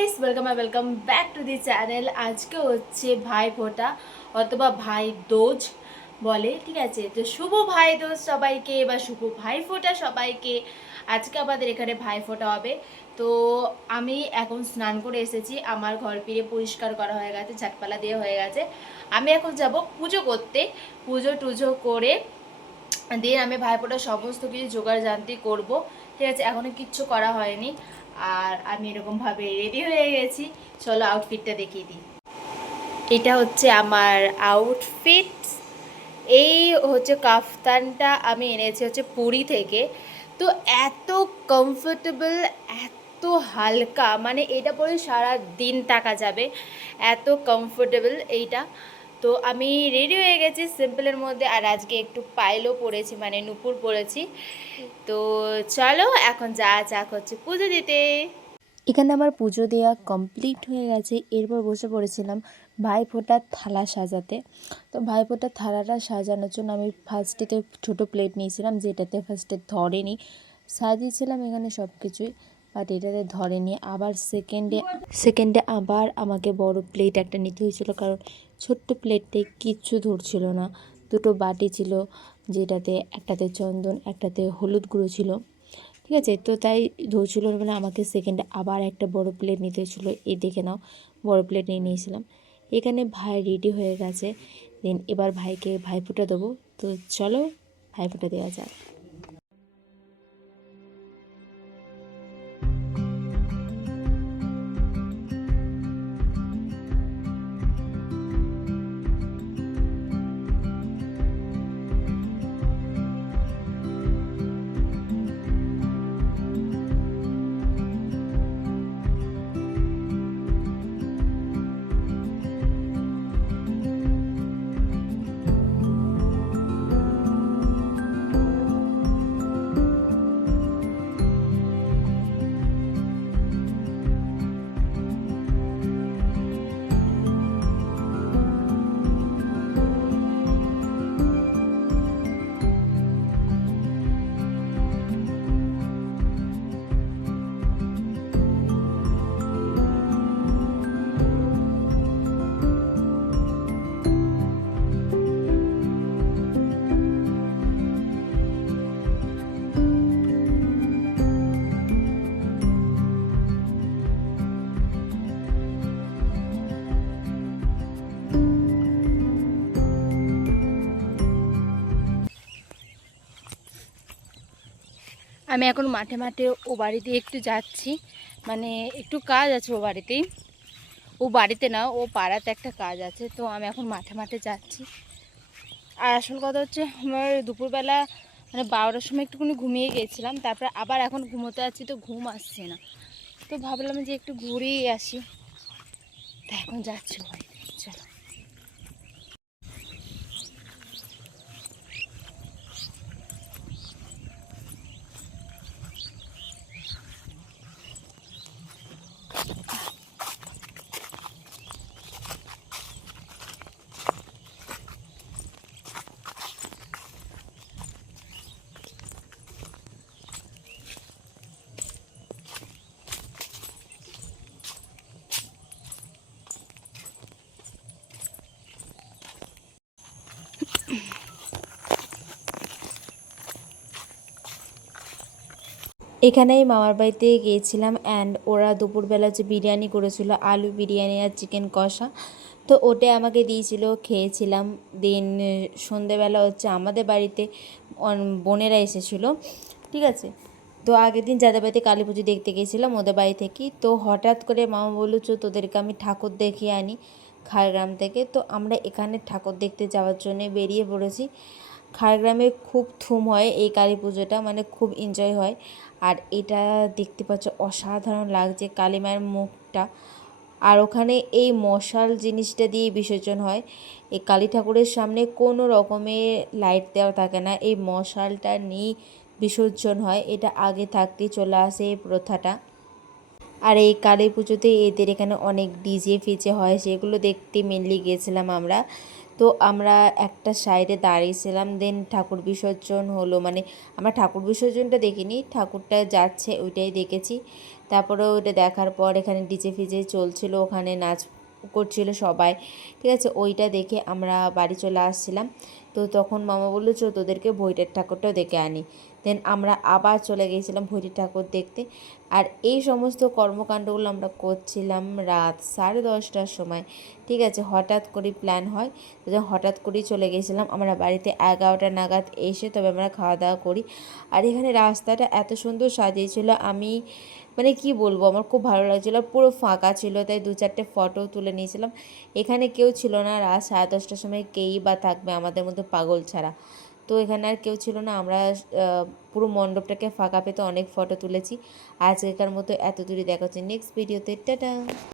Guys, welcome back to the channel. আজকে হচ্ছে ভাই ফোঁটা অথবা ভাই দোজ বলে, ঠিক আছে? তো শুভ ভাই দোজ সবাইকে বা শুভ ভাই ফোঁটা সবাইকে। আজকে আমাদের এখানে ভাই ফোঁটা হবে। তো আমি এখন স্নান করে এসেছি, আমার ঘর ফিরে পরিষ্কার করা হয়ে গেছে, ঝাটপালা দিয়ে হয়ে গেছে। আমি এখন যাব পুজো করতে। পুজো টুজো করে দিয়ে আমি ভাইফোঁটার সমস্ত কিছু জোগাড় জানতি করব, ঠিক আছে? এখনও কিচ্ছু করা হয়নি। আর আমি এরকমভাবে রেডি হয়ে গেছি। চলো আউটফিটটা দেখিয়ে দিই। এটা হচ্ছে আমার আউটফিট। এই হচ্ছে কাফতানটা আমি এনেছি হচ্ছে পুরী থেকে। তো এত কমফোর্টেবল, এত হালকা, মানে এটা পরে সারা দিন থাকা যাবে, এত কমফোর্টেবল এইটা। তো আমি রেডি হয়ে গেছি সিম্পলের মধ্যে, আর আজকে একটু পাইলও পরেছি, মানে নুপুর পরেছি। তো চলো এখন যা যাক হচ্ছে পুজো দিতে। এখানে আমার পুজো দেওয়া কমপ্লিট হয়ে গেছে। এরপর বসে পড়েছিলাম ভাইফোঁটার থালা সাজাতে। তো ভাইফোঁটার থালাটা সাজানোর জন্য আমি ফার্স্টেতে ছোটো প্লেট নিয়েছিলাম, যেটাতে ফার্স্টে ধরেনি। সাজিয়েছিলাম এখানে সব কিছুই, বাট এটাতে ধরেনি। আবার সেকেন্ডে আবার আমাকে বড় প্লেট একটা নিতে হয়েছিল, কারণ ছোট্ট প্লেটে কিচ্ছু ধরছিল না। দুটো বাটি ছিল, যেটাতে একটাতে চন্দন, একটাতে হলুদ গুঁড়ো ছিল, ঠিক আছে? তো তাই ধরছিল বলে আমাকে সেকেন্ডে আবার একটা বড় প্লেট নিতে হয়েছিলো। এই দেখে নাও, বড় প্লেট নিয়ে নিয়েছিলাম। এখানে ভাই রেডি হয়ে গেছে, দেন এবার ভাইকে ভাইফোঁটা দেবো। তো চলো ভাইফোঁটা দেওয়া যাক। আমি এখন মাঠে মাঠে ও বাড়িতে একটু যাচ্ছি, মানে একটু কাজ আছে ও বাড়িতেই। ও বাড়িতে না, ও পাড়াতে একটা কাজ আছে। তো আমি এখন মাঠে মাঠে যাচ্ছি। আর আসল কথা হচ্ছে, আমার দুপুরবেলা মানে 12টার সময় একটুখানি ঘুমিয়ে গিয়েছিলাম, তারপরে আবার এখন ঘুমোতে যাচ্ছি, তো ঘুম আসছে না। তো ভাবলাম যে একটু ঘুরেই আসি, তা এখন যাচ্ছি ও বাড়িতে। চলো। এখানেই মামার বাড়িতে গিয়েছিলাম, অ্যান্ড ওরা দুপুরবেলা যে বিরিয়ানি করেছিল, আলু বিরিয়ানি আর চিকেন কষা, তো ওটাই আমাকে দিয়েছিল, খেয়েছিলাম। দিন সন্ধেবেলা হচ্ছে আমাদের বাড়িতে বোনেরা এসেছিলো, ঠিক আছে? তো আগের দিন যাদের বাড়িতে কালী পুজো দেখতে গিয়েছিলাম, ওদের বাড়ি থেকেই। তো হঠাৎ করে মামা বললো, চো তোদেরকে আমি ঠাকুর দেখিয়ে আনি খাড়গ্রাম থেকে। তো আমরা এখানে ঠাকুর দেখতে যাওয়ার জন্য বেরিয়ে পড়েছি। খাড়গ্রামে খুব ধুম হয় এই কালী পুজোটা, মানে খুব এনজয় হয়। আর এটা দেখতে পাচ্ছ, অসাধারণ লাগছে কালী মায়ের মুখটা। আর ওখানে এই মশাল জিনিসটা দিয়ে বিসর্জন হয়। এই কালী ঠাকুরের সামনে কোনো রকমের লাইট দেওয়া থাকে না, এই মশালটা নিয়ে বিসর্জন হয়। এটা আগে থাকতেই চলে আসে এই প্রথাটা। আর এই কালী পুজোতে এদের এখানে অনেক ডিজে ফিজে হয়, সেগুলো দেখতে মেনলি গিয়েছিলাম আমরা। তো আমরা একটা সাইডে দাঁড়িয়েছিলাম, দেন ঠাকুর বিসর্জন হলো। মানে আমরা ঠাকুর বিসর্জনটা দেখিনি, ঠাকুরটা যাচ্ছে ওইটাই দেখেছি। তারপরে ওইটা দেখার পর এখানে ডিজে ফিজে চলছিল, ওখানে নাচ করছিল সবাই, ঠিক আছে। ওইটা দেখে আমরা বাড়ি চলে আসছিলাম। তো তখন মামা বললো চো তোদেরকে ভৈরব ঠাকুরটাও দেখে আনি। দেন আমরা আবার চলে গিয়েছিলাম ভৈরব ঠাকুর দেখতে। আর এই সমস্ত কর্মকাণ্ডগুলো আমরা করছিলাম রাত 10:30টার সময়, ঠিক আছে। হঠাৎ করে প্ল্যান হয়, তো হঠাৎ করেই চলে গেছিলাম আমরা বাড়িতে 11টা নাগাদ এসে তবে আমরা খাওয়া দাওয়া করি। আর এখানে রাস্তাটা এত সুন্দর সাজিয়েছিল, আমি মানে কি বলবো, আমার খুব ভালো লাগছিলো। পুরো ফাঁকা ছিল, তাই 2-4টে ফটো তুলে নিয়েছিলাম। এখানে কেউ ছিল না, রাত 10:30টার সময় কেই বা থাকবে আমাদের মতো পাগল ছাড়া। তো এখানে আর কেউ ছিল না, আমরা পুরো মণ্ডপটাকে ফাঁকা পেতে অনেক ফটো তুলেছি। আজকেকার মতো এত দূরে দেখা হচ্ছে নেক্সট ভিডিওতে, টাটা।